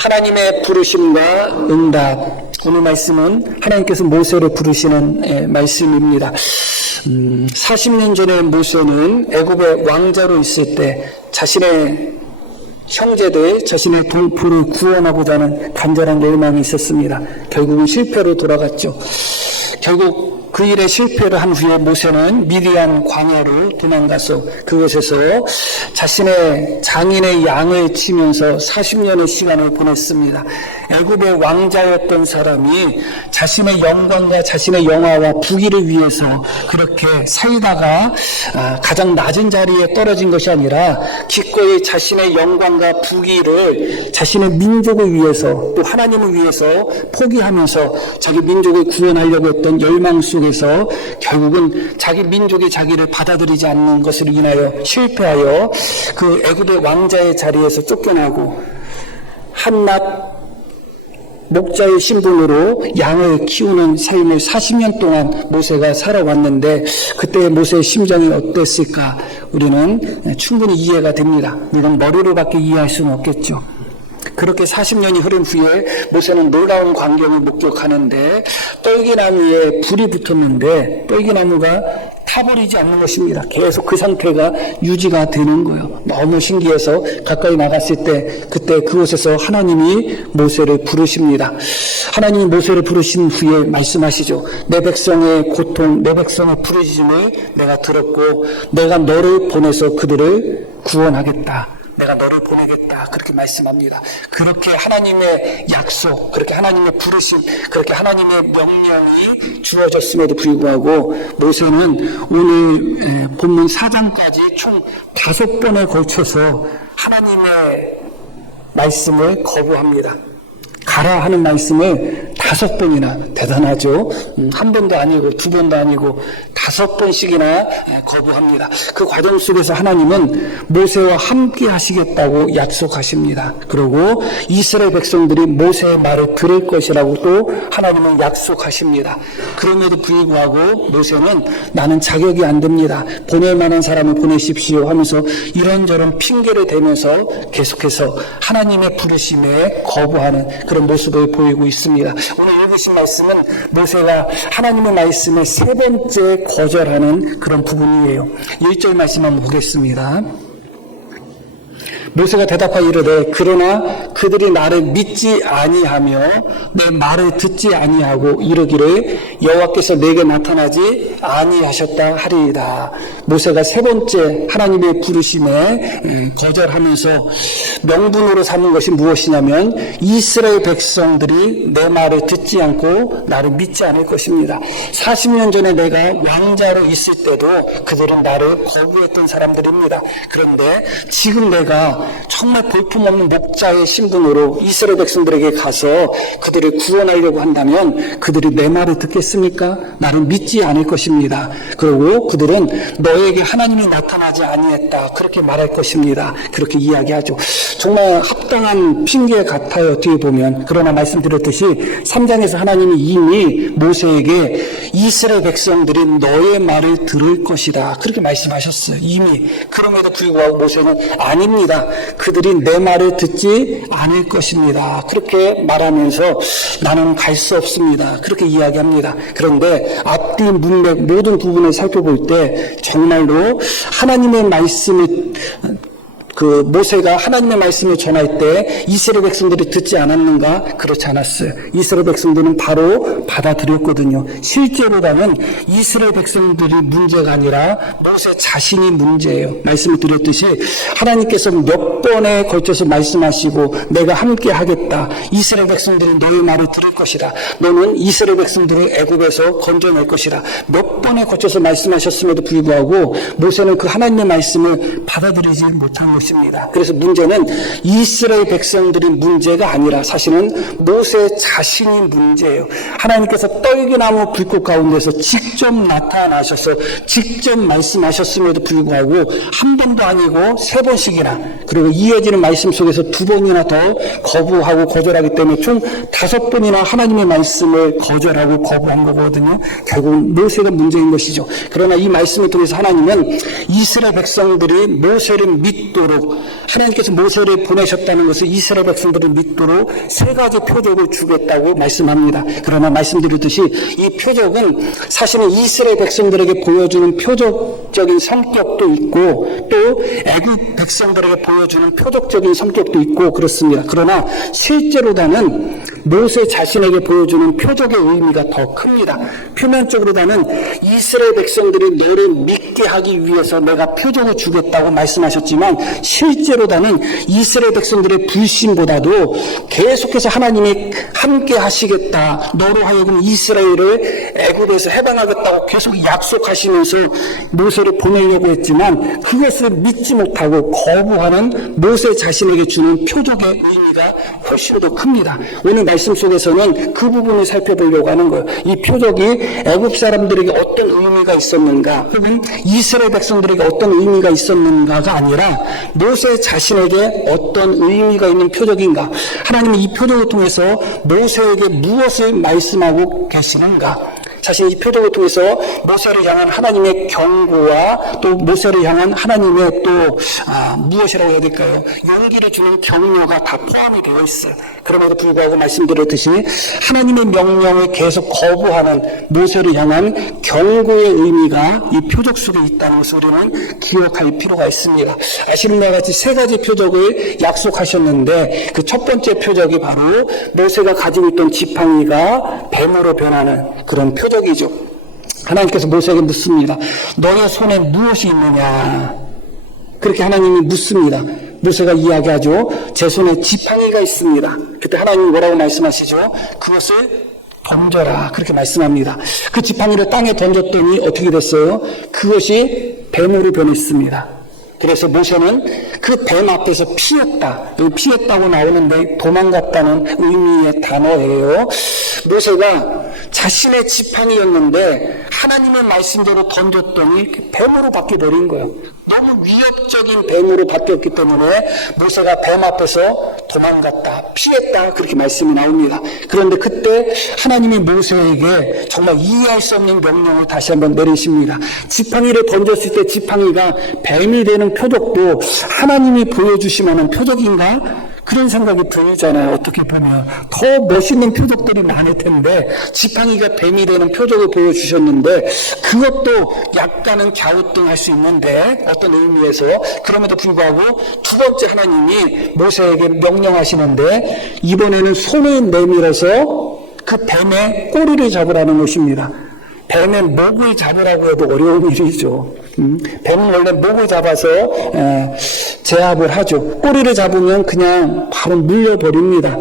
하나님의 부르심과 응답. 오늘 말씀은 하나님께서 모세를 부르시는 말씀입니다. 40년 전에 모세는 애굽의 왕자로 있을 때 자신의 형제들, 자신의 동포를 구원하고자 하는 간절한 열망이 있었습니다. 결국은 실패로 돌아갔죠. 결국 그 일에 실패를 한 후에 모세는 미디안 광야로 도망가서 그곳에서 자신의 장인의 양을 치면서 40년의 시간을 보냈습니다. 애굽의 왕자였던 사람이 자신의 영광과 자신의 영화와 부귀를 위해서 그렇게 살다가 가장 낮은 자리에 떨어진 것이 아니라 기꺼이 자신의 영광과 부귀를 자신의 민족을 위해서 또 하나님을 위해서 포기하면서 자기 민족을 구원하려고 했던 열망 속에서 결국은 자기 민족이 자기를 받아들이지 않는 것으로 인하여 실패하여 그 애굽의 왕자의 자리에서 쫓겨나고 한낱 목자의 신분으로 양을 키우는 삶을 40년 동안 모세가 살아왔는데 그때의 모세의 심정이 어땠을까 우리는 충분히 이해가 됩니다. 물론 머리로밖에 이해할 수는 없겠죠. 그렇게 40년이 흐른 후에 모세는 놀라운 광경을 목격하는데 떨기나무에 불이 붙었는데 떨기나무가 타버리지 않는 것입니다. 계속 그 상태가 유지가 되는 거예요. 너무 신기해서 가까이 나갔을 때 그때 그곳에서 하나님이 모세를 부르십니다. 하나님이 모세를 부르신 후에 말씀하시죠. 내 백성의 고통, 내 백성의 부르짖음을 내가 들었고 내가 너를 보내서 그들을 구원하겠다. 내가 너를 보내겠다. 그렇게 말씀합니다. 그렇게 하나님의 약속, 그렇게 하나님의 부르심, 그렇게 하나님의 명령이 주어졌음에도 불구하고 모세는 오늘 본문 4장까지 총 5번에 걸쳐서 하나님의 말씀을 거부합니다. 가라 하는 말씀을 5번이나, 대단하죠. 한 번도 아니고 2번도 아니고 5번씩이나 거부합니다. 그 과정 속에서 하나님은 모세와 함께 하시겠다고 약속하십니다. 그리고 이스라엘 백성들이 모세의 말을 들을 것이라고 또 하나님은 약속하십니다. 그럼에도 불구하고 모세는 나는 자격이 안 됩니다. 보낼 만한 사람을 보내십시오 하면서 이런저런 핑계를 대면서 계속해서 하나님의 부르심에 거부하는 그런 모습을 보이고 있습니다. 오늘 읽으신 말씀은 모세가 하나님의 말씀을 3번째 거절하는 그런 부분이에요. 1절 말씀 한번 보겠습니다. 모세가 대답하여 이르되 그러나 그들이 나를 믿지 아니하며 내 말을 듣지 아니하고 이르기를 여호와께서 내게 나타나지 아니하셨다 하리이다. 모세가 3번째 하나님의 부르심에 거절하면서 명분으로 삼은 것이 무엇이냐면 이스라엘 백성들이 내 말을 듣지 않고 나를 믿지 않을 것입니다. 40년 전에 내가 왕자로 있을 때도 그들은 나를 거부했던 사람들입니다. 그런데 지금 내가 정말 볼품없는 목자의 신분으로 이스라엘 백성들에게 가서 그들을 구원하려고 한다면 그들이 내 말을 듣겠습니까? 나를 믿지 않을 것입니다. 그리고 그들은 너에게 하나님이 나타나지 아니했다 그렇게 말할 것입니다. 그렇게 이야기하죠. 정말 합당한 핑계 같아요, 어떻게 보면. 그러나 말씀드렸듯이 3장에서 하나님이 이미 모세에게 이스라엘 백성들이 너의 말을 들을 것이다 그렇게 말씀하셨어요. 이미. 그럼에도 불구하고 모세는 아닙니다. 그들이 내 말을 듣지 않을 것입니다. 그렇게 말하면서 나는 갈 수 없습니다. 그렇게 이야기합니다. 그런데 앞뒤 문맥 모든 부분을 살펴볼 때 정말로 하나님의 말씀을 모세가 하나님의 말씀을 전할 때 이스라엘 백성들이 듣지 않았는가? 그렇지 않았어요. 이스라엘 백성들은 바로 받아들였거든요. 실제로라면 이스라엘 백성들이 문제가 아니라 모세 자신이 문제예요. 말씀을 드렸듯이 하나님께서 몇 번에 걸쳐서 말씀하시고 내가 함께 하겠다. 이스라엘 백성들이 너의 말을 들을 것이라. 너는 이스라엘 백성들을 애굽에서 건져낼 것이라. 몇 번에 걸쳐서 말씀하셨음에도 불구하고 모세는 그 하나님의 말씀을 받아들이지 못한 것입니다. 그래서 문제는 이스라엘 백성들이 문제가 아니라 사실은 모세 자신이 문제예요. 하나님께서 떨기나무 불꽃 가운데서 직접 나타나셔서 직접 말씀하셨음에도 불구하고 한 번도 아니고 3번씩이나 그리고 이어지는 말씀 속에서 2번이나 더 거부하고 거절하기 때문에 총 5번이나 하나님의 말씀을 거절하고 거부한 거거든요. 결국은 모세가 문제인 것이죠. 그러나 이 말씀을 통해서 하나님은 이스라엘 백성들이 모세를 믿도록 믿도록 하나님께서 모세를 보내셨다는 것을 이스라엘 백성들을 믿도록 세 가지 표적을 주겠다고 말씀합니다. 그러나 말씀드렸듯이 이 표적은 사실은 이스라엘 백성들에게 보여주는 표적적인 성격도 있고 또 애굽 백성들에게 보여주는 표적적인 성격도 있고 그렇습니다. 그러나 실제로다는 모세 자신에게 보여주는 표적의 의미가 더 큽니다. 표면적으로다는 이스라엘 백성들이 너를 믿게 하기 위해서 내가 표적을 주겠다고 말씀하셨지만 실제로다는 이스라엘 백성들의 불신보다도 계속해서 하나님이 함께 하시겠다, 너로 하여금 이스라엘을 애굽에서 해방하겠다고 계속 약속하시면서 모세를 보내려고 했지만 그것을 믿지 못하고 거부하는 모세 자신에게 주는 표적의 의미가 훨씬 더 큽니다. 오늘 말씀 속에서는 그 부분을 살펴보려고 하는 거예요. 이 표적이 애굽 사람들에게 어떤 의미가 있었는가 혹은 이스라엘 백성들에게 어떤 의미가 있었는가가 아니라 모세 자신에게 어떤 의미가 있는 표적인가, 하나님이 이 표적을 통해서 모세에게 무엇을 말씀하고 계시는가, 사실 이 표적을 통해서 모세를 향한 하나님의 경고와 또 모세를 향한 하나님의 또 무엇이라고 해야 될까요? 용기를 주는 격려가 다 포함이 되어 있어요. 그럼에도 불구하고 말씀드렸듯이 하나님의 명령을 계속 거부하는 모세를 향한 경고의 의미가 이 표적 속에 있다는 것을 우리는 기억할 필요가 있습니다. 아시는 바와 같이 세 가지 표적을 약속하셨는데 그 첫 번째 표적이 바로 모세가 가지고 있던 지팡이가 뱀으로 변하는 그런 표적이죠. 하나님께서 모세에게 묻습니다. 너의 손에 무엇이 있느냐? 그렇게 하나님이 묻습니다. 모세가 이야기하죠. 제 손에 지팡이가 있습니다. 그때 하나님이 뭐라고 말씀하시죠? 그것을 던져라. 그렇게 말씀합니다. 그 지팡이를 땅에 던졌더니 어떻게 됐어요? 그것이 뱀으로 변했습니다. 그래서 모세는 그 뱀 앞에서 피했다. 여기 피했다고 나오는데 도망갔다는 의미의 단어예요. 모세가 자신의 지팡이였는데 하나님의 말씀대로 던졌더니 뱀으로 바뀌어버린 거예요. 너무 위협적인 뱀으로 바뀌었기 때문에 모세가 뱀 앞에서 도망갔다, 피했다, 그렇게 말씀이 나옵니다. 그런데 그때 하나님이 모세에게 정말 이해할 수 없는 명령을 다시 한번 내리십니다. 지팡이를 던졌을 때 지팡이가 뱀이 되는 표적도 하나님이 보여주시면 표적인가? 그런 생각이 들잖아요. 어떻게 보면 더 멋있는 표적들이 많을 텐데 지팡이가 뱀이 되는 표적을 보여주셨는데 그것도 약간은 갸우뚱할 수 있는데 어떤 의미에서 그럼에도 불구하고 두 번째 하나님이 모세에게 명령하시는데 이번에는 손을 내밀어서 그 뱀의 꼬리를 잡으라는 것입니다. 뱀의 목을 잡으라고 해도 어려운 일이죠. 뱀은 원래 목을 잡아서 제압을 하죠. 꼬리를 잡으면 그냥 바로 물려버립니다.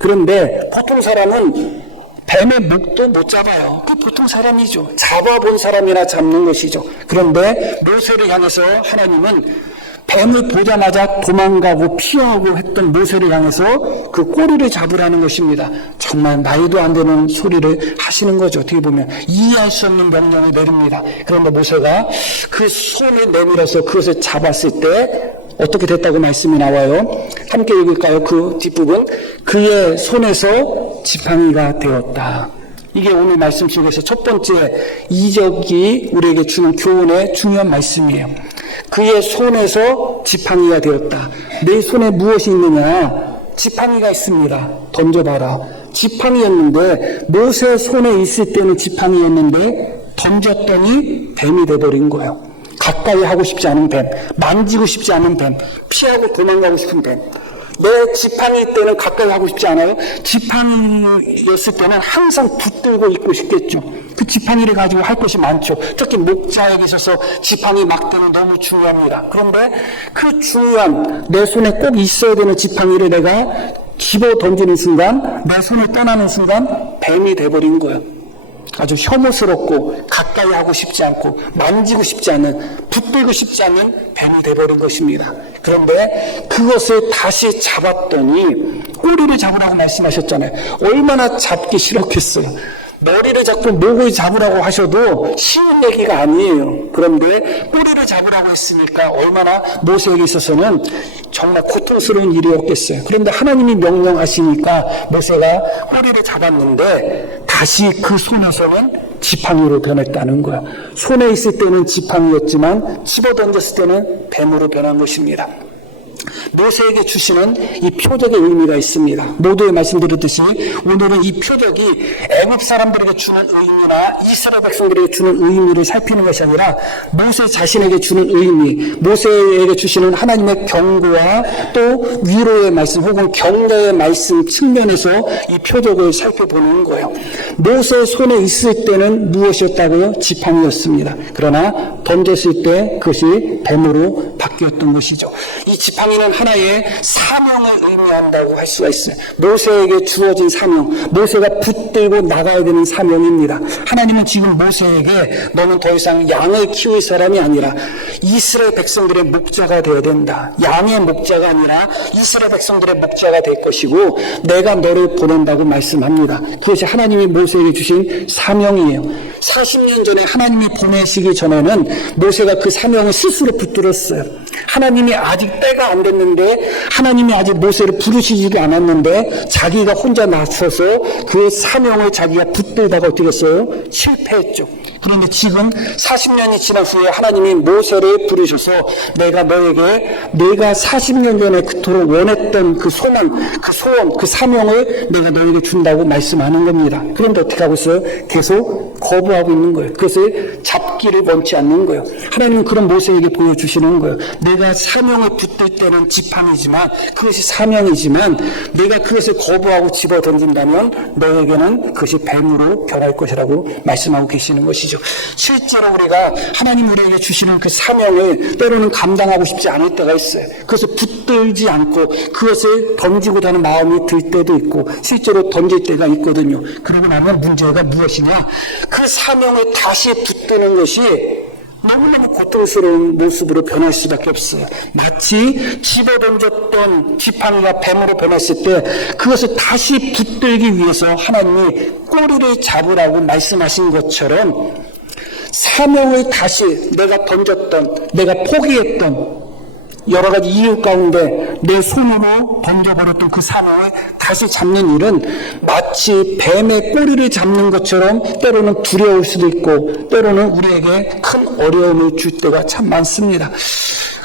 그런데 보통 사람은 뱀의 목도 못 잡아요. 그 보통 사람이죠. 잡아본 사람이나 잡는 것이죠. 그런데 모세를 향해서 하나님은 뱀을 보자마자 도망가고 피하고 했던 모세를 향해서 그 꼬리를 잡으라는 것입니다. 정말 말도 안 되는 소리를 하시는 거죠. 어떻게 보면 이해할 수 없는 명령을 내립니다. 그런데 모세가 그 손을 내밀어서 그것을 잡았을 때 어떻게 됐다고 말씀이 나와요. 함께 읽을까요? 그 뒷부분. 그의 손에서 지팡이가 되었다. 이게 오늘 말씀 속에서 첫 번째 이적이 우리에게 주는 교훈의 중요한 말씀이에요. 그의 손에서 지팡이가 되었다. 내 손에 무엇이 있느냐? 지팡이가 있습니다. 던져봐라. 지팡이였는데 모세 손에 있을 때는 지팡이였는데 던졌더니 뱀이 돼버린 거예요. 가까이 하고 싶지 않은 뱀, 만지고 싶지 않은 뱀, 피하고 도망가고 싶은 뱀. 내 지팡이 때는 가까이 하고 싶지 않아요? 지팡이였을 때는 항상 붙들고 있고 싶겠죠. 그 지팡이를 가지고 할 것이 많죠. 특히 목자에게 있어서 지팡이 막대는 너무 중요합니다. 그런데 그 중요한 내 손에 꼭 있어야 되는 지팡이를 내가 집어 던지는 순간, 내 손을 떠나는 순간 뱀이 돼버린 거예요. 아주 혐오스럽고 가까이 하고 싶지 않고 만지고 싶지 않은, 붙들고 싶지 않은 뱀이 돼버린 것입니다. 그런데 그것을 다시 잡았더니 꼬리를 잡으라고 말씀하셨잖아요. 얼마나 잡기 싫었겠어요. 머리를 잡고 목을 잡으라고 하셔도 쉬운 얘기가 아니에요. 그런데 꼬리를 잡으라고 했으니까 얼마나 모세에게 있어서는 정말 고통스러운 일이었겠어요. 그런데 하나님이 명령하시니까 모세가 꼬리를 잡았는데 다시 그 손에서는 지팡이로 변했다는 거야. 손에 있을 때는 지팡이였지만 집어 던졌을 때는 뱀으로 변한 것입니다. 모세에게 주시는 이 표적의 의미가 있습니다. 모두에 말씀드렸듯이 오늘은 이 표적이 애굽 사람들에게 주는 의미나 이스라엘 백성들에게 주는 의미를 살피는 것이 아니라 모세 자신에게 주는 의미, 모세에게 주시는 하나님의 경고와 또 위로의 말씀 혹은 격려의 말씀 측면에서 이 표적을 살펴보는 거예요. 모세 손에 있을 때는 무엇이었다고요? 지팡이였습니다. 그러나 던졌을 때 그것이 뱀으로 바뀌었던 것이죠. 이 지팡이는 하나의 사명을 의미한다고 할 수가 있어요. 모세에게 주어진 사명, 모세가 붙들고 나가야 되는 사명입니다. 하나님은 지금 모세에게 너는 더 이상 양을 키울 사람이 아니라 이스라엘 백성들의 목자가 되어야 된다. 양의 목자가 아니라 이스라엘 백성들의 목자가 될 것이고 내가 너를 보낸다고 말씀합니다. 그것이 하나님이 모세에게 주신 사명이에요. 40년 전에 하나님이 보내시기 전에는 모세가 그 사명을 스스로 붙들었어요. 하나님이 아직 때가 안 됐는데 하나님이 아직 모세를 부르시지도 않았는데 자기가 혼자 나서서 그 사명을 자기가 붙들다가 어떻게 했어요? 실패했죠. 그런데 지금 40년이 지난 후에 하나님이 모세를 부르셔서 내가 너에게 내가 40년 전에 그토록 원했던 그 소망, 그 소원, 그 사명을 내가 너에게 준다고 말씀하는 겁니다. 그런데 어떻게 하고 있어요? 계속 거부하고 있는 거예요. 그것을 잡기를 원치 않는 거예요. 하나님은 그런 모세에게 보여주시는 거예요. 내가 사명을 붙들 때는 지팡이지만 그것이 사명이지만 내가 그것을 거부하고 집어 던진다면 너에게는 그것이 뱀으로 변할 것이라고 말씀하고 계시는 것이죠. 실제로 우리가 하나님 우리에게 주시는 그 사명을 때로는 감당하고 싶지 않을 때가 있어요. 그것을 붙들지 않고 그것을 던지고자 하는 마음이 들 때도 있고 실제로 던질 때가 있거든요. 그러고 나면 문제가 무엇이냐? 그 사명을 다시 붙드는 것이 너무너무 고통스러운 모습으로 변할 수밖에 없어요. 마치 집어던졌던 지팡이가 뱀으로 변했을 때 그것을 다시 붙들기 위해서 하나님이 꼬리를 잡으라고 말씀하신 것처럼 사명을 다시 내가 던졌던, 내가 포기했던 여러 가지 이유 가운데 내 손으로 던져버렸던 그 사명을 다시 잡는 일은 마치 뱀의 꼬리를 잡는 것처럼 때로는 두려울 수도 있고 때로는 우리에게 큰 어려움을 줄 때가 참 많습니다.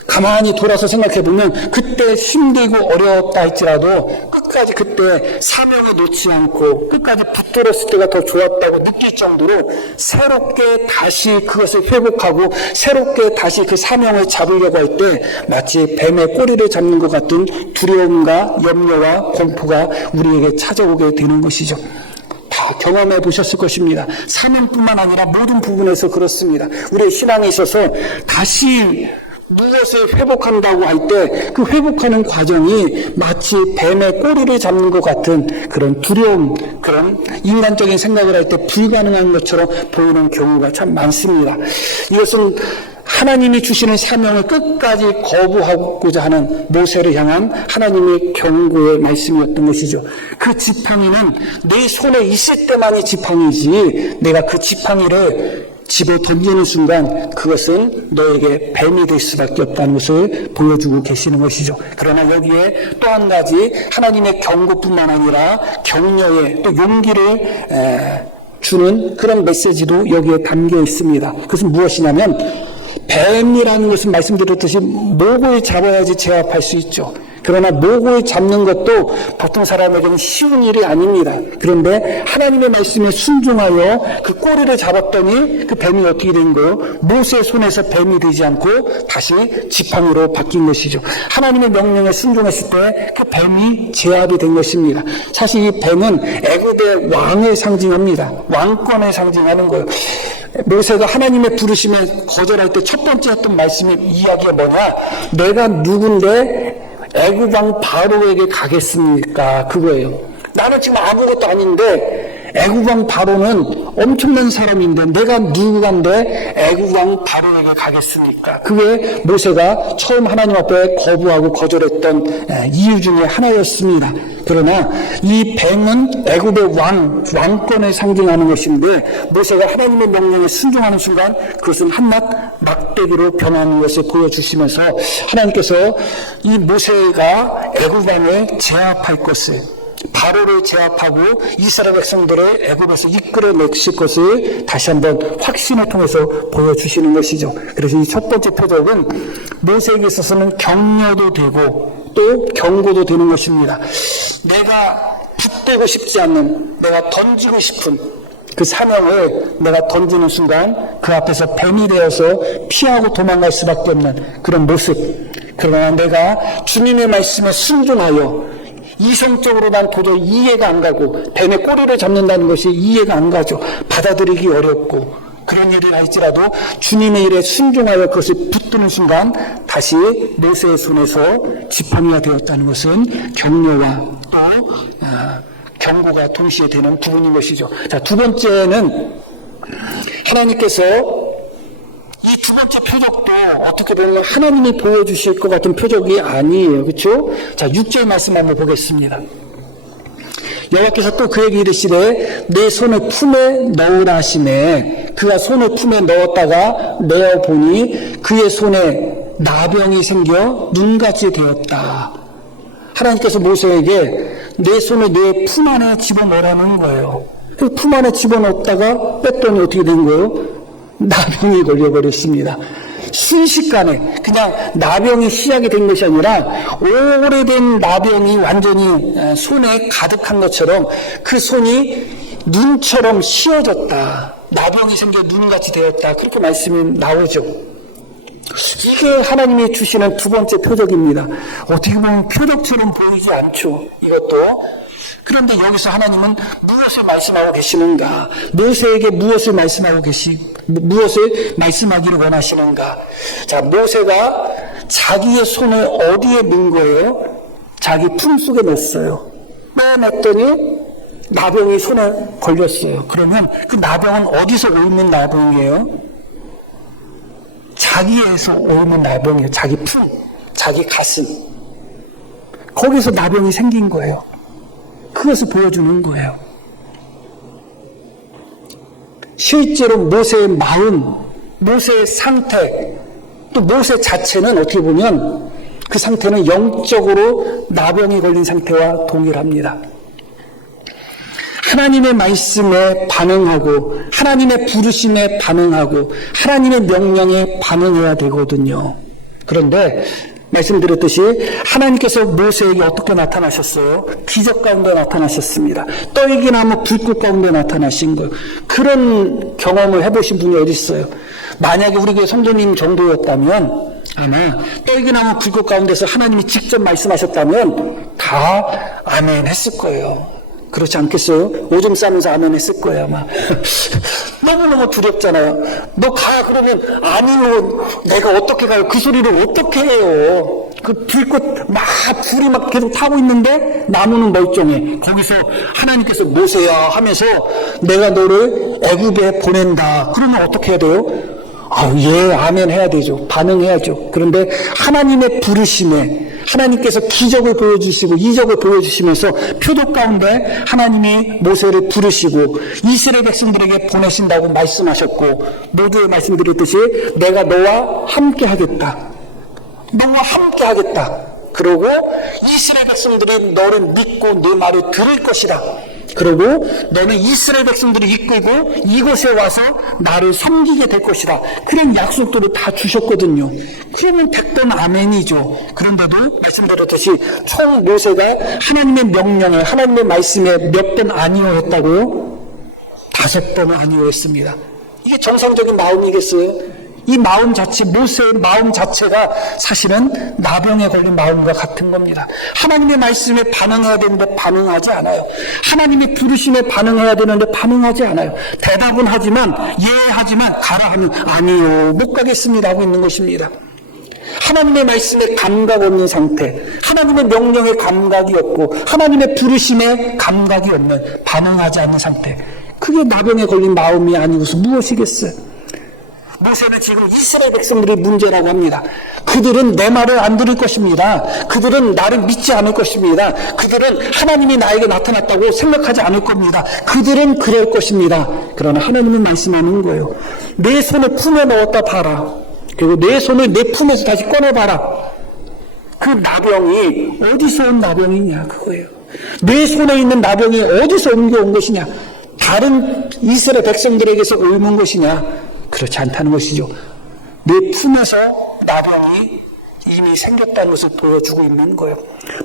가만히 돌아서 생각해보면 그때 힘들고 어려웠다 할지라도 끝까지 그때 사명을 놓지 않고 끝까지 붙들었을 때가 더 좋았다고 느낄 정도로 새롭게 다시 그것을 회복하고 새롭게 다시 그 사명을 잡으려고 할 때 마치 뱀의 꼬리를 잡는 것 같은 두려움과 염려와 공포가 우리에게 찾아오게 되는 것이죠. 다 경험해 보셨을 것입니다. 사명뿐만 아니라 모든 부분에서 그렇습니다. 우리의 신앙에 있어서 다시 무엇을 회복한다고 할 때 그 회복하는 과정이 마치 뱀의 꼬리를 잡는 것 같은 그런 두려움, 그런 인간적인 생각을 할 때 불가능한 것처럼 보이는 경우가 참 많습니다. 이것은 하나님이 주시는 사명을 끝까지 거부하고자 하는 모세를 향한 하나님의 경고의 말씀이었던 것이죠. 그 지팡이는 내 손에 있을 때만이 지팡이지 내가 그 지팡이를 집어 던지는 순간 그것은 너에게 뱀이 될 수밖에 없다는 것을 보여주고 계시는 것이죠. 그러나 여기에 또 한 가지 하나님의 경고뿐만 아니라 격려의 또 용기를 주는 그런 메시지도 여기에 담겨 있습니다. 그것은 무엇이냐면 뱀이라는 것은 말씀드렸듯이 목을 잡아야지 제압할 수 있죠. 그러나 목을 잡는 것도 보통 사람에게는 쉬운 일이 아닙니다. 그런데 하나님의 말씀에 순종하여 그 꼬리를 잡았더니 그 뱀이 어떻게 된 거예요? 모세의 손에서 뱀이 되지 않고 다시 지팡이로 바뀐 것이죠. 하나님의 명령에 순종했을 때 그 뱀이 제압이 된 것입니다. 사실 이 뱀은 애굽의 왕을 상징합니다. 왕권을 상징하는 거예요. 모세가 하나님의 부르심에 거절할 때 첫 번째 했던 말씀이 이야기가 뭐냐? 내가 누군데 애굽 왕 바로에게 가겠습니까? 그거예요. 나는 지금 아무것도 아닌데 애굽 왕 바로는 엄청난 사람인데 내가 누구간데 애굽 왕 바로에게 가겠습니까? 그게 모세가 처음 하나님 앞에 거부하고 거절했던 이유 중에 하나였습니다. 그러나 이 뱀은 애굽의 왕권을 상징하는 것인데 모세가 하나님의 명령에 순종하는 순간 그것은 한낱 막대기로 변하는 것을 보여주시면서 하나님께서 이 모세가 애굽 왕을 제압할 것을 바로를 제압하고 이스라엘 백성들을 애굽에서 이끌어내실 것을 다시 한번 확신을 통해서 보여주시는 것이죠. 그래서 이 첫 번째 표적은 모세에게 있어서는 격려도 되고 또 경고도 되는 것입니다. 내가 붙들고 싶지 않는, 내가 던지고 싶은 그 사명을 내가 던지는 순간 그 앞에서 뱀이 되어서 피하고 도망갈 수밖에 없는 그런 모습. 그러나 내가 주님의 말씀에 순종하여 이성적으로 난 도저히 이해가 안 가고 뱀의 꼬리를 잡는다는 것이 이해가 안 가죠. 받아들이기 어렵고 그런 일이 할지라도 주님의 일에 순종하여 그것을 붙드는 순간 다시 모세의 손에서 지팡이가 되었다는 것은 격려와 또 경고가 동시에 되는 부분인 것이죠. 자, 두 번째는 하나님께서 이 두 번째 표적도 어떻게 보면 하나님이 보여주실 것 같은 표적이 아니에요. 그렇죠? 자, 6절 말씀 한번 보겠습니다. 여호와께서 또 그에게 이르시되 내 손을 품에 넣으라 하시매 그가 손을 품에 넣었다가 내어 보니 그의 손에 나병이 생겨 눈같이 되었다. 하나님께서 모세에게 내 손을 내 품 안에 집어넣으라는 거예요. 그 품 안에 집어넣었다가 뺐더니 어떻게 된 거예요? 나병이 걸려버렸습니다. 순식간에 그냥 나병이 시작이 된 것이 아니라 오래된 나병이 완전히 손에 가득한 것처럼 그 손이 눈처럼 씌어졌다. 나병이 생겨 눈같이 되었다. 그렇게 말씀이 나오죠. 이게 하나님이 주시는 두 번째 표적입니다. 어떻게 보면 표적처럼 보이지 않죠. 이것도. 그런데 여기서 하나님은 무엇을 말씀하고 계시는가? 모세에게 무엇을 말씀하기를 원하시는가? 자, 모세가 자기의 손을 어디에 넣은 거예요? 자기 품 속에 넣었어요. 빼냈더니 나병이 손에 걸렸어요. 그러면 그 나병은 어디서 옮은 나병이에요? 자기에서 옮은 나병이에요. 자기 품, 자기 가슴. 거기서 나병이 생긴 거예요. 그것을 보여주는 거예요. 실제로 모세의 마음, 모세의 상태, 또 모세 자체는 어떻게 보면 그 상태는 영적으로 나병이 걸린 상태와 동일합니다. 하나님의 말씀에 반응하고 하나님의 부르심에 반응하고 하나님의 명령에 반응해야 되거든요. 그런데 말씀드렸듯이 하나님께서 모세에게 어떻게 나타나셨어요? 기적 가운데 나타나셨습니다. 떨기나무 불꽃 가운데 나타나신 것. 그런 경험을 해보신 분이 어디 있어요? 만약에 우리 교회 성도님 정도였다면 아마 떨기나무 불꽃 가운데서 하나님이 직접 말씀하셨다면 다 아멘 했을 거예요. 그렇지 않겠어요? 오줌 싸면서 아멘 했을 거예요 아마. 너무너무 두렵잖아요. 너 가 그러면 아니요 내가 어떻게 가요? 그 소리를 어떻게 해요? 그 불꽃 막 불이 막 계속 타고 있는데 나무는 멀쩡해. 거기서 하나님께서 모세야 하면서 내가 너를 애굽에 보낸다. 그러면 어떻게 해야 돼요? 예, 아멘 해야 되죠. 반응해야죠. 그런데 하나님의 부르심에 하나님께서 기적을 보여주시고 이적을 보여주시면서 표적 가운데 하나님이 모세를 부르시고 이스라엘 백성들에게 보내신다고 말씀하셨고 모두의 말씀드렸듯이 내가 너와 함께 하겠다. 너와 함께 하겠다. 그러고 이스라엘 백성들이 너를 믿고 내 말을 들을 것이다. 그리고 너는 이스라엘 백성들을 이끌고 이곳에 와서 나를 섬기게 될 것이다. 그런 약속들을 다 주셨거든요. 그러면 100번 아멘이죠. 그런데도 말씀드렸듯이 총 모세가 하나님의 명령에 하나님의 말씀에 몇 번 아니요 했다고요? 5번을 아니요 했습니다. 이게 정상적인 마음이겠어요? 이 마음 자체, 모세의 마음 자체가 사실은 나병에 걸린 마음과 같은 겁니다. 하나님의 말씀에 반응해야 되는데 반응하지 않아요. 하나님의 부르심에 반응해야 되는데 반응하지 않아요. 대답은 하지만, 예 하지만 가라 하면 아니요, 못 가겠습니다 하고 있는 것입니다. 하나님의 말씀에 감각 없는 상태, 하나님의 명령에 감각이 없고 하나님의 부르심에 감각이 없는, 반응하지 않는 상태. 그게 나병에 걸린 마음이 아니고서 무엇이겠어요? 모세는 지금 이스라엘 백성들이 문제라고 합니다. 그들은 내 말을 안 들을 것입니다. 그들은 나를 믿지 않을 것입니다. 그들은 하나님이 나에게 나타났다고 생각하지 않을 겁니다. 그들은 그럴 것입니다. 그러나 하나님은 말씀하는 거예요. 내 손을 품에 넣었다 봐라. 그리고 내 손을 내 품에서 다시 꺼내봐라. 그 나병이 어디서 온 나병이냐 그거예요. 내 손에 있는 나병이 어디서 옮겨온 것이냐? 다른 이스라엘 백성들에게서 옮은 것이냐? 그렇지 않다는 것이죠. 내 품에서 나병이 이미 생겼다는 것을 보여주고 있는 거예요.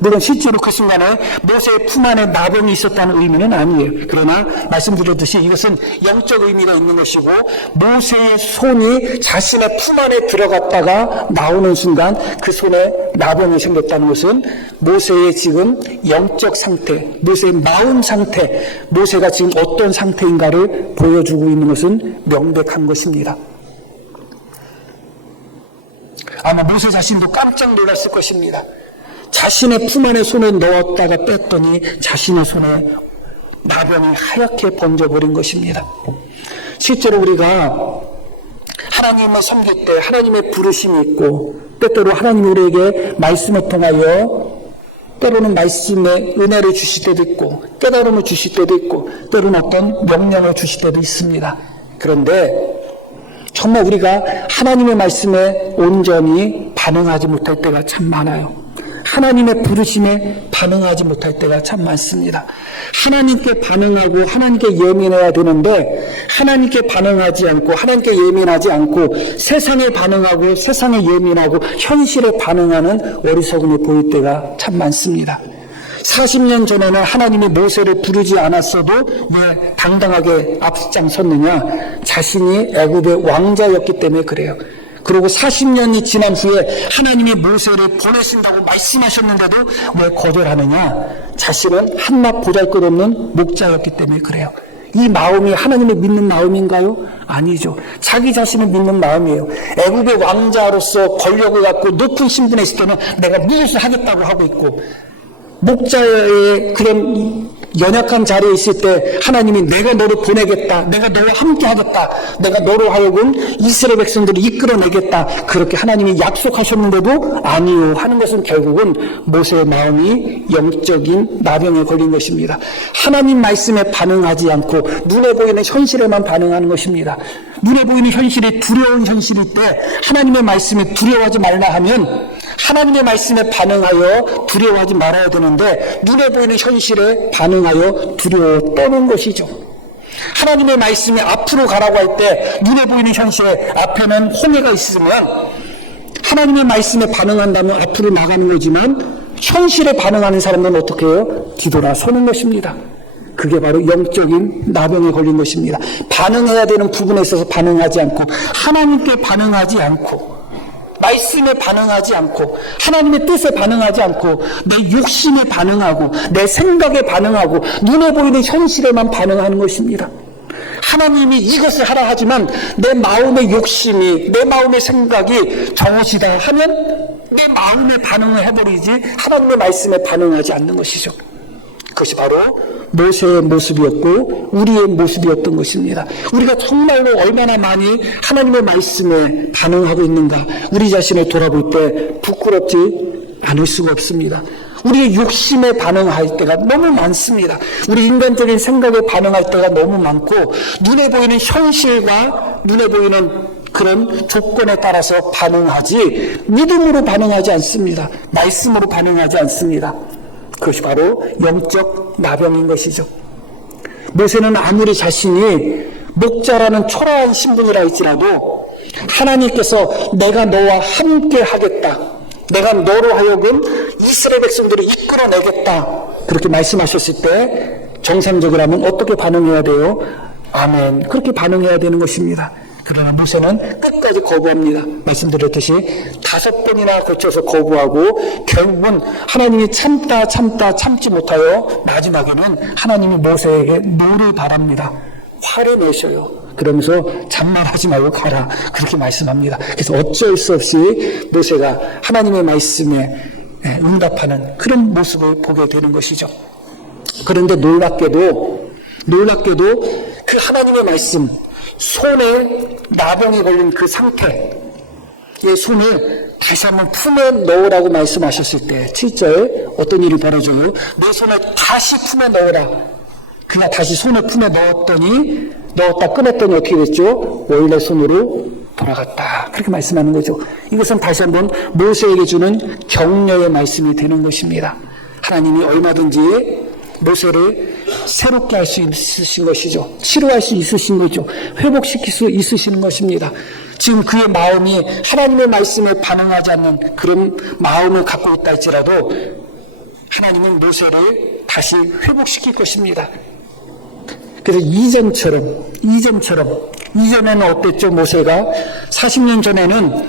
물론 실제로 그 순간에 모세의 품 안에 나병이 있었다는 의미는 아니에요. 그러나 말씀드렸듯이 이것은 영적 의미가 있는 것이고, 모세의 손이 자신의 품 안에 들어갔다가 나오는 순간 그 손에 나병이 생겼다는 것은 모세의 지금 영적 상태, 모세의 마음 상태, 모세가 지금 어떤 상태인가를 보여주고 있는 것은 명백한 것입니다. 아마 모세 자신도 깜짝 놀랐을 것입니다. 자신의 품 안에 손을 넣었다가 뺐더니 자신의 손에 나병이 하얗게 번져버린 것입니다. 실제로 우리가 하나님을 섬길 때 하나님의 부르심이 있고, 때때로 하나님이 우리에게 말씀을 통하여 때로는 말씀의 은혜를 주실 때도 있고, 깨달음을 주실 때도 있고, 때로는 어떤 명령을 주실 때도 있습니다. 그런데 정말 우리가 하나님의 말씀에 온전히 반응하지 못할 때가 참 많아요. 하나님의 부르심에 반응하지 못할 때가 참 많습니다. 하나님께 반응하고 하나님께 예민해야 되는데, 하나님께 반응하지 않고 하나님께 예민하지 않고 세상에 반응하고 세상에 예민하고 현실에 반응하는 어리석음이 보일 때가 참 많습니다. 40년 전에는 하나님이 모세를 부르지 않았어도 왜 당당하게 앞장섰느냐? 자신이 애굽의 왕자였기 때문에 그래요. 그리고 40년이 지난 후에 하나님이 모세를 보내신다고 말씀하셨는데도 왜 거절하느냐? 자신은 한낱 보잘것없는 목자였기 때문에 그래요. 이 마음이 하나님을 믿는 마음인가요? 아니죠. 자기 자신을 믿는 마음이에요. 애굽의 왕자로서 권력을 갖고 높은 신분에 있을 때는 내가 무엇을 하겠다고 하고 있고, 목자의 그런 연약한 자리에 있을 때 하나님이 내가 너를 보내겠다, 내가 너와 함께 하겠다, 내가 너로 하여금 이스라엘 백성들을 이끌어내겠다, 그렇게 하나님이 약속하셨는데도 아니요 하는 것은 결국은 모세의 마음이 영적인 나병에 걸린 것입니다. 하나님 말씀에 반응하지 않고 눈에 보이는 현실에만 반응하는 것입니다. 눈에 보이는 현실이 두려운 현실일 때 하나님의 말씀에 두려워하지 말라 하면 하나님의 말씀에 반응하여 두려워하지 말아야 되는데, 눈에 보이는 현실에 반응하여 두려워 떠는 것이죠. 하나님의 말씀에 앞으로 가라고 할 때 눈에 보이는 현실에 앞에는 홍해가 있으면 하나님의 말씀에 반응한다면 앞으로 나가는 거지만, 현실에 반응하는 사람들은 어떻게 해요? 뒤돌아서는 것입니다. 그게 바로 영적인 나병에 걸린 것입니다. 반응해야 되는 부분에 있어서 반응하지 않고, 하나님께 반응하지 않고, 말씀에 반응하지 않고, 하나님의 뜻에 반응하지 않고, 내 욕심에 반응하고, 내 생각에 반응하고, 눈에 보이는 현실에만 반응하는 것입니다. 하나님이 이것을 하라 하지만 내 마음의 욕심이, 내 마음의 생각이 저것이다 하면 내 마음에 반응을 해버리지 하나님의 말씀에 반응하지 않는 것이죠. 그것이 바로 모세의 모습이었고 우리의 모습이었던 것입니다. 우리가 정말로 얼마나 많이 하나님의 말씀에 반응하고 있는가, 우리 자신을 돌아볼 때 부끄럽지 않을 수가 없습니다. 우리의 욕심에 반응할 때가 너무 많습니다. 우리 인간적인 생각에 반응할 때가 너무 많고, 눈에 보이는 현실과 눈에 보이는 그런 조건에 따라서 반응하지 믿음으로 반응하지 않습니다. 말씀으로 반응하지 않습니다. 그것이 바로 영적 나병인 것이죠. 모세는 아무리 자신이 목자라는 초라한 신분이라 할지라도 하나님께서 내가 너와 함께 하겠다, 내가 너로 하여금 이스라엘 백성들을 이끌어내겠다, 그렇게 말씀하셨을 때 정상적으로 하면 어떻게 반응해야 돼요? 아멘, 그렇게 반응해야 되는 것입니다. 그러나 모세는 끝까지 거부합니다. 말씀드렸듯이 5번이나 거쳐서 거부하고 결국은 하나님이 참지 못하여 마지막에는 하나님이 모세에게 노를 바랍니다. 화를 내셔요. 그러면서 잔말하지 말고 가라, 그렇게 말씀합니다. 그래서 어쩔 수 없이 모세가 하나님의 말씀에 응답하는 그런 모습을 보게 되는 것이죠. 그런데 놀랍게도 그 하나님의 말씀, 손에 나병이 걸린 그 상태의 손을 다시 한번 품에 넣으라고 말씀하셨을 때 7절 어떤 일이 벌어져요? 내 손을 다시 품에 넣으라. 그가 다시 손을 품에 넣었다 꺼냈더니 어떻게 됐죠? 원래 손으로 돌아갔다, 그렇게 말씀하는 거죠. 이것은 다시 한번 모세에게 주는 격려의 말씀이 되는 것입니다. 하나님이 얼마든지 모세를 새롭게 할 수 있으신 것이죠. 치료할 수 있으신 거죠. 회복시킬 수 있으시는 것입니다. 지금 그의 마음이 하나님의 말씀에 반응하지 않는 그런 마음을 갖고 있다 할지라도 하나님은 모세를 다시 회복시킬 것입니다. 그래서 이전에는 어땠죠? 모세가 40년 전에는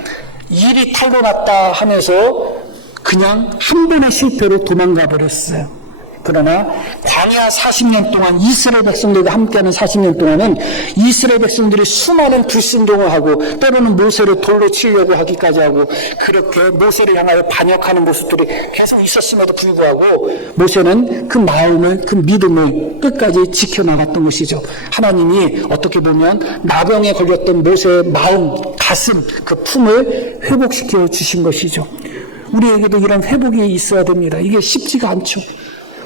일이 탈로 났다 하면서 그냥 한 번의 실패로 도망가 버렸어요. 그러나 광야 40년 동안 이스라엘 백성들과 함께하는 40년 동안은 이스라엘 백성들이 수많은 불순종을 하고 때로는 모세를 돌로 치려고 하기까지 하고 그렇게 모세를 향하여 반역하는 모습들이 계속 있었음에도 불구하고 모세는 그 마음을, 그 믿음을 끝까지 지켜나갔던 것이죠. 하나님이 어떻게 보면 나병에 걸렸던 모세의 마음, 가슴, 그 품을 회복시켜 주신 것이죠. 우리에게도 이런 회복이 있어야 됩니다. 이게 쉽지가 않죠.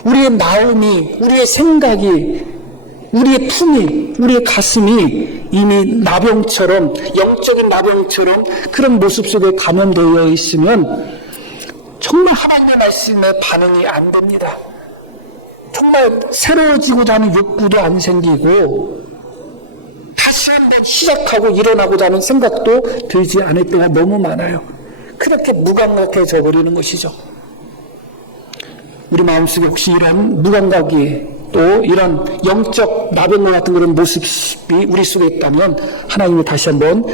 우리의 마음이, 우리의 생각이, 우리의 품이, 우리의 가슴이 이미 나병처럼, 영적인 나병처럼 그런 모습 속에 감염되어 있으면 정말 하나님의 말씀에 반응이 안 됩니다. 정말 새로워지고자 하는 욕구도 안 생기고 다시 한번 시작하고 일어나고자 하는 생각도 들지 않을 때가 너무 많아요. 그렇게 무감각해져 버리는 것이죠. 우리 마음속에 혹시 이런 무감각이 또 이런 영적 나병과 같은 그런 모습이 우리 속에 있다면 하나님이 다시 한번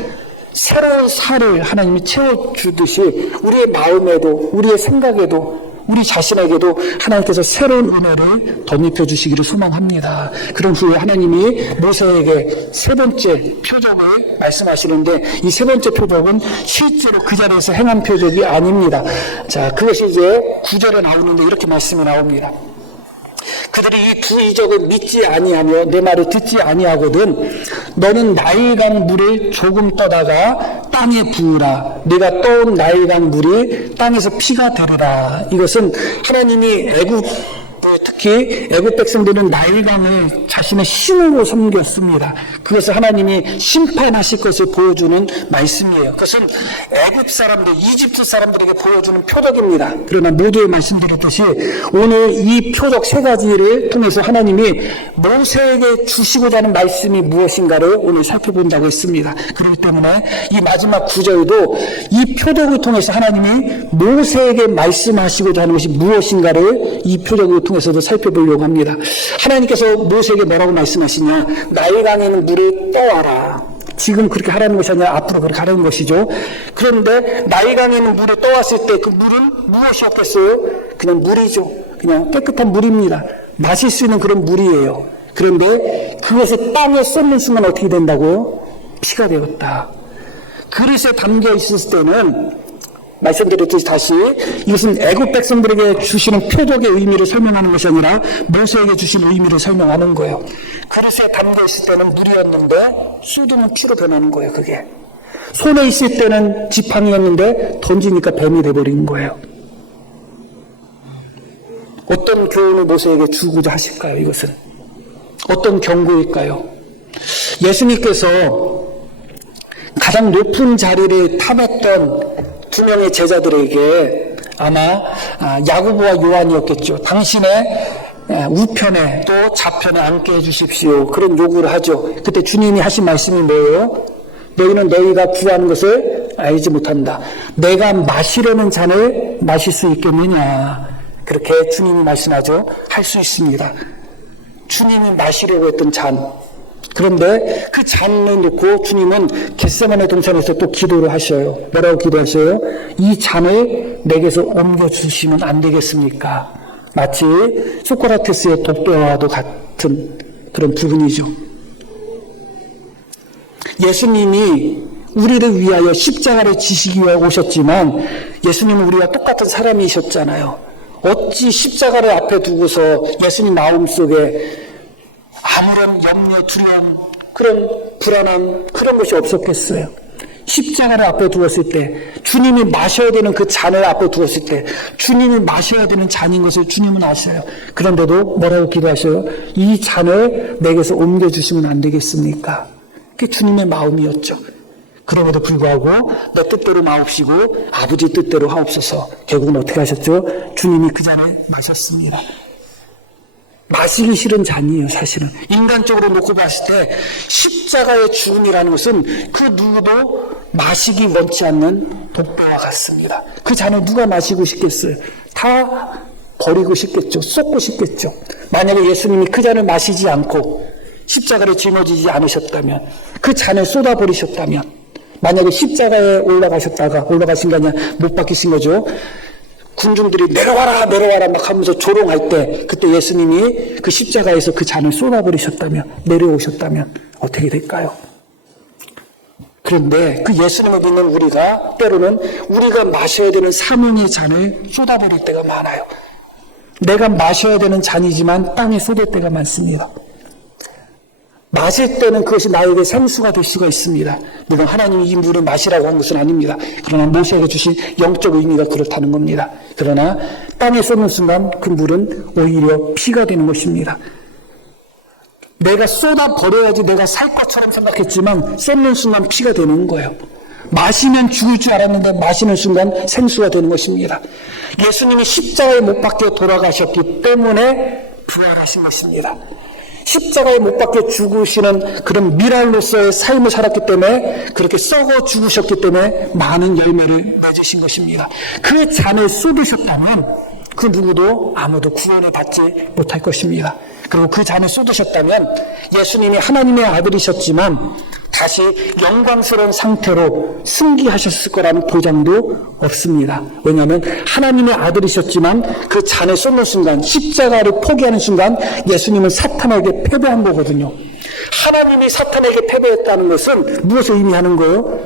새로운 살을 하나님이 채워주듯이 우리의 마음에도 우리의 생각에도 우리 자신에게도 하나님께서 새로운 은혜를 덧입혀 주시기를 소망합니다. 그런 후에 하나님이 모세에게 세 번째 표적을 말씀하시는데 이 세 번째 표적은 실제로 그 자리에서 행한 표적이 아닙니다. 자, 그것이 이제 9절에 나오는데 이렇게 말씀이 나옵니다. 그들이 이 두 이적을 믿지 아니하며 내 말을 듣지 아니하거든 너는 나일강 물을 조금 떠다가 땅에 부으라. 네가 떠온 나일강 물이 땅에서 피가 되리라. 이것은 하나님이 특히 애굽 백성들은 나일강을 자신의 신으로 섬겼습니다. 그것을 하나님이 심판하실 것을 보여주는 말씀이에요. 그것은 애굽 사람들, 이집트 사람들에게 보여주는 표적입니다. 그러나 모두에 말씀드렸듯이 오늘 이 표적 세 가지를 통해서 하나님이 모세에게 주시고자 하는 말씀이 무엇인가를 오늘 살펴본다고 했습니다. 그렇기 때문에 이 마지막 구절도 이 표적을 통해서 하나님이 모세에게 말씀하시고자 하는 것이 무엇인가를 이 표적을 통해서도 살펴보려고 합니다. 하나님께서 모세에게 뭐라고 말씀하시냐? 나일강에 있는 물을 떠와라. 지금 그렇게 하라는 것이 아니라 앞으로 그렇게 하라는 것이죠. 그런데 나일강에 있는 물을 떠왔을 때 그 물은 무엇이었겠어요? 그냥 물이죠. 그냥 깨끗한 물입니다. 마실 수 있는 그런 물이에요. 그런데 그것을 땅에 쏟는 순간 어떻게 된다고요? 피가 되었다. 그릇에 담겨 있을 때는 말씀드렸듯이 다시 이것은 애굽 백성들에게 주시는 표적의 의미를 설명하는 것이 아니라 모세에게 주시는 의미를 설명하는 거예요. 그릇에 담겨 있을 때는 물이었는데 쏟으면 피로 변하는 거예요. 그게 손에 있을 때는 지팡이였는데 던지니까 뱀이 돼버리는 거예요. 어떤 교훈을 모세에게 주고자 하실까요? 이것은 어떤 경고일까요? 예수님께서 가장 높은 자리를 탐했던 두 명의 제자들에게 아마 야고보와 요한이었겠죠. 당신의 우편에 또 좌편에 앉게 해주십시오. 그런 요구를 하죠. 그때 주님이 하신 말씀이 뭐예요? 너희는 너희가 구하는 것을 알지 못한다. 내가 마시려는 잔을 마실 수 있겠느냐. 그렇게 주님이 말씀하죠. 할 수 있습니다. 주님이 마시려고 했던 잔. 그런데 그 잔을 놓고 주님은 겟세마네 동산에서 또 기도를 하셔요. 뭐라고 기도하셔요? 이 잔을 내게서 옮겨주시면 안 되겠습니까? 마치 소크라테스의 독배와도 같은 그런 부분이죠. 예수님이 우리를 위하여 십자가를 지시기 위해 오셨지만 예수님은 우리와 똑같은 사람이셨잖아요. 어찌 십자가를 앞에 두고서 예수님 마음 속에 아무런 염려, 두려움, 그런 불안함, 그런 것이 없었겠어요. 십자가를 앞에 두었을 때, 주님이 마셔야 되는 그 잔을 앞에 두었을 때, 주님이 마셔야 되는 잔인 것을 주님은 아셔요. 그런데도 뭐라고 기도하셔요? 이 잔을 내게서 옮겨주시면 안 되겠습니까? 그게 주님의 마음이었죠. 그럼에도 불구하고 내 뜻대로 마옵시고 아버지 뜻대로 하옵소서. 결국은 어떻게 하셨죠? 주님이 그 잔을 마셨습니다. 마시기 싫은 잔이에요, 사실은. 인간적으로 놓고 봤을 때 십자가의 죽음이라는 것은 그 누구도 마시기 원치 않는 독배와 같습니다. 그 잔을 누가 마시고 싶겠어요? 다 버리고 싶겠죠. 쏟고 싶겠죠. 만약에 예수님이 그 잔을 마시지 않고 십자가를 짊어지지 않으셨다면, 그 잔을 쏟아버리셨다면, 만약에 십자가에 올라가신 게 아니라 못 박히신 거죠. 군중들이 내려와라 막 하면서 조롱할 때, 그때 예수님이 그 십자가에서 그 잔을 쏟아버리셨다면, 내려오셨다면 어떻게 될까요? 그런데 그 예수님을 믿는 우리가 때로는 우리가 마셔야 되는 사명의 잔을 쏟아버릴 때가 많아요. 내가 마셔야 되는 잔이지만 땅에 쏟을 때가 많습니다. 마실 때는 그것이 나에게 생수가 될 수가 있습니다. 물론 하나님이 이 물을 마시라고 한 것은 아닙니다. 그러나 모세에게 주신 영적 의미가 그렇다는 겁니다. 그러나 땅에 쏟는 순간 그 물은 오히려 피가 되는 것입니다. 내가 쏟아버려야지 내가 살 것처럼 생각했지만 쏟는 순간 피가 되는 거예요. 마시면 죽을 줄 알았는데 마시는 순간 생수가 되는 것입니다. 예수님이 십자가에 못 박혀 돌아가셨기 때문에 부활하신 것입니다. 십자가에 못 박혀 죽으시는 그런 미랄로서의 삶을 살았기 때문에, 그렇게 썩어 죽으셨기 때문에 많은 열매를 맺으신 것입니다. 그 잔을 쏟으셨다면 그 누구도 아무도 구원을 받지 못할 것입니다. 그리고 그 잔을 쏟으셨다면 예수님이 하나님의 아들이셨지만 다시 영광스러운 상태로 승기하셨을 거라는 보장도 없습니다. 왜냐하면 하나님의 아들이셨지만 그 잔을 쏟는 순간, 십자가를 포기하는 순간 예수님은 사탄에게 패배한 거거든요. 하나님이 사탄에게 패배했다는 것은 무엇을 의미하는 거예요?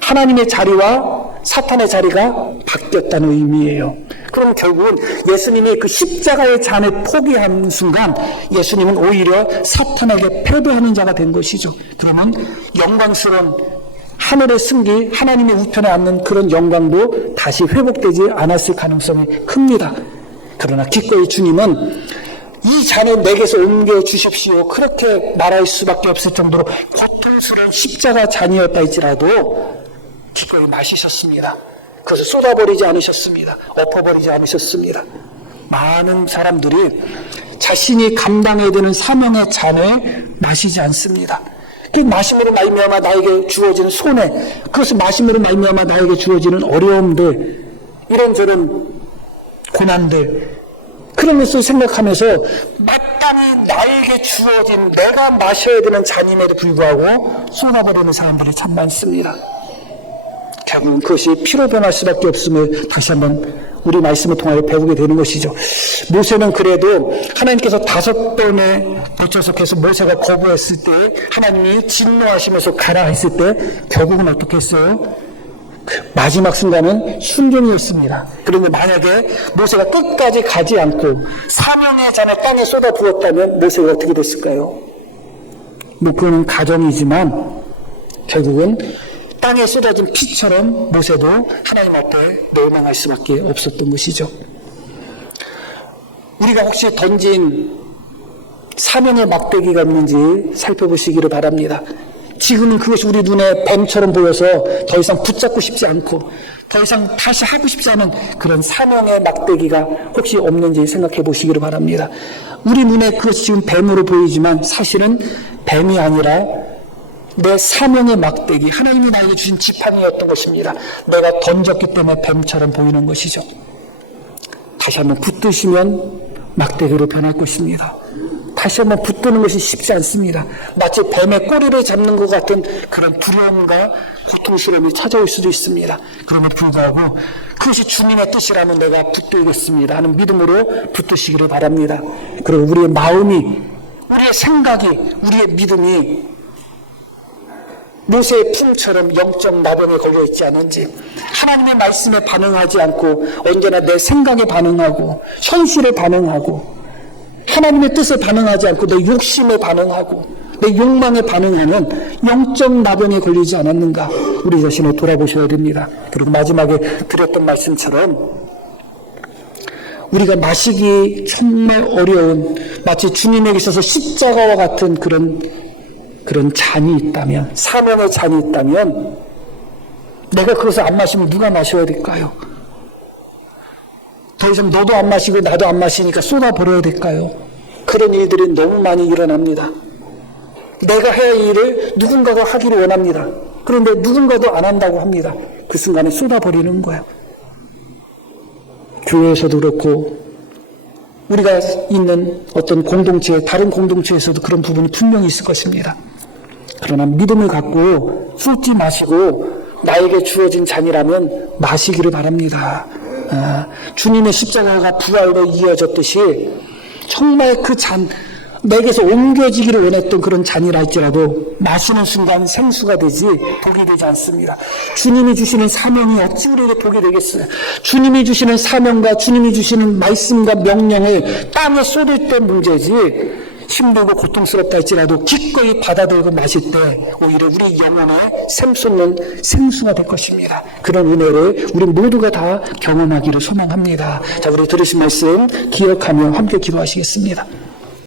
하나님의 자리와 사탄의 자리가 바뀌었다는 의미예요. 그럼 결국은 예수님이 그 십자가의 잔을 포기하는 순간 예수님은 오히려 사탄에게 패배하는 자가 된 것이죠. 그러면 영광스러운 하늘의 승기, 하나님의 우편에 앉는 그런 영광도 다시 회복되지 않았을 가능성이 큽니다. 그러나 기꺼이 주님은 이 잔을 내게서 옮겨주십시오, 그렇게 말할 수밖에 없을 정도로 고통스러운 십자가 잔이었다 할지라도 기꺼이 마시셨습니다. 그것을 쏟아버리지 않으셨습니다. 엎어버리지 않으셨습니다. 많은 사람들이 자신이 감당해야 되는 사명의 잔을 마시지 않습니다. 그 마심으로 말미암아 나에게 주어지는 손해, 그것을 마심으로 말미암아 나에게 주어지는 어려움들, 이런저런 고난들, 그런 것을 생각하면서 마땅히 나에게 주어진 내가 마셔야 되는 잔임에도 불구하고 쏟아버리는 사람들이 참 많습니다. 결국은 그것이 피로 변할 수밖에 없음을 다시 한번 우리 말씀을 통하여 배우게 되는 것이죠. 모세는 그래도 하나님께서 5번에 걸쳐서 계속 모세가 거부했을 때, 하나님이 진노하시면서 가라 했을 때 결국은 어떻게 했어요? 마지막 순간은 순종이었습니다. 그런데 만약에 모세가 끝까지 가지 않고 사명의 잔을 땅에 쏟아 부었다면 모세가 어떻게 됐을까요? 뭐 그건 가정이지만 결국은 땅에 쏟아진 피처럼 모세도 하나님 앞에 멸망할 수밖에 없었던 것이죠. 우리가 혹시 던진 사명의 막대기가 있는지 살펴보시기를 바랍니다. 지금은 그것이 우리 눈에 뱀처럼 보여서 더 이상 붙잡고 싶지 않고 더 이상 다시 하고 싶지 않은 그런 사명의 막대기가 혹시 없는지 생각해 보시기를 바랍니다. 우리 눈에 그것이 지금 뱀으로 보이지만 사실은 뱀이 아니라 내 사명의 막대기, 하나님이 나에게 주신 지팡이였던 것입니다. 내가 던졌기 때문에 뱀처럼 보이는 것이죠. 다시 한번 붙드시면 막대기로 변할 것입니다. 다시 한번 붙드는 것이 쉽지 않습니다. 마치 뱀의 꼬리를 잡는 것 같은 그런 두려움과 고통스러움이 찾아올 수도 있습니다. 그럼에도 불구하고 그것이 주님의 뜻이라면 내가 붙들겠습니다 하는 믿음으로 붙드시기를 바랍니다. 그리고 우리의 마음이, 우리의 생각이, 우리의 믿음이 모세의 품처럼 영적 나병에 걸려있지 않은지, 하나님의 말씀에 반응하지 않고 언제나 내 생각에 반응하고 현실에 반응하고 하나님의 뜻에 반응하지 않고 내 욕심에 반응하고 내 욕망에 반응하는 영적 나병에 걸리지 않았는가, 우리 자신을 돌아보셔야 됩니다. 그리고 마지막에 드렸던 말씀처럼 우리가 마시기 정말 어려운, 마치 주님에게 있어서 십자가와 같은 그런 잔이 있다면, 사명의 잔이 있다면 내가 그것을 안 마시면 누가 마셔야 될까요? 더 이상 너도 안 마시고 나도 안 마시니까 쏟아버려야 될까요? 그런 일들이 너무 많이 일어납니다. 내가 해야 할 일을 누군가가 하기를 원합니다. 그런데 누군가도 안 한다고 합니다. 그 순간에 쏟아버리는 거예요. 교회에서도 그렇고 우리가 있는 어떤 공동체, 다른 공동체에서도 그런 부분이 분명히 있을 것입니다. 그러나 믿음을 갖고 쏟지 마시고 나에게 주어진 잔이라면 마시기를 바랍니다. 주님의 십자가가 부활로 이어졌듯이 정말 그 잔, 내게서 옮겨지기를 원했던 그런 잔이라 할지라도 마시는 순간 생수가 되지 독이 되지 않습니다. 주님이 주시는 사명이 어찌 우리에게 독이 되겠어요? 주님이 주시는 사명과 주님이 주시는 말씀과 명령을 땅에 쏟을 때 문제지, 힘들고 고통스럽다 할지라도 기꺼이 받아들고 마실 때 오히려 우리 영혼에 샘솟는 생수가 될 것입니다. 그런 은혜를 우리 모두가 다 경험하기를 소망합니다. 자, 우리 들으신 말씀 기억하며 함께 기도하시겠습니다.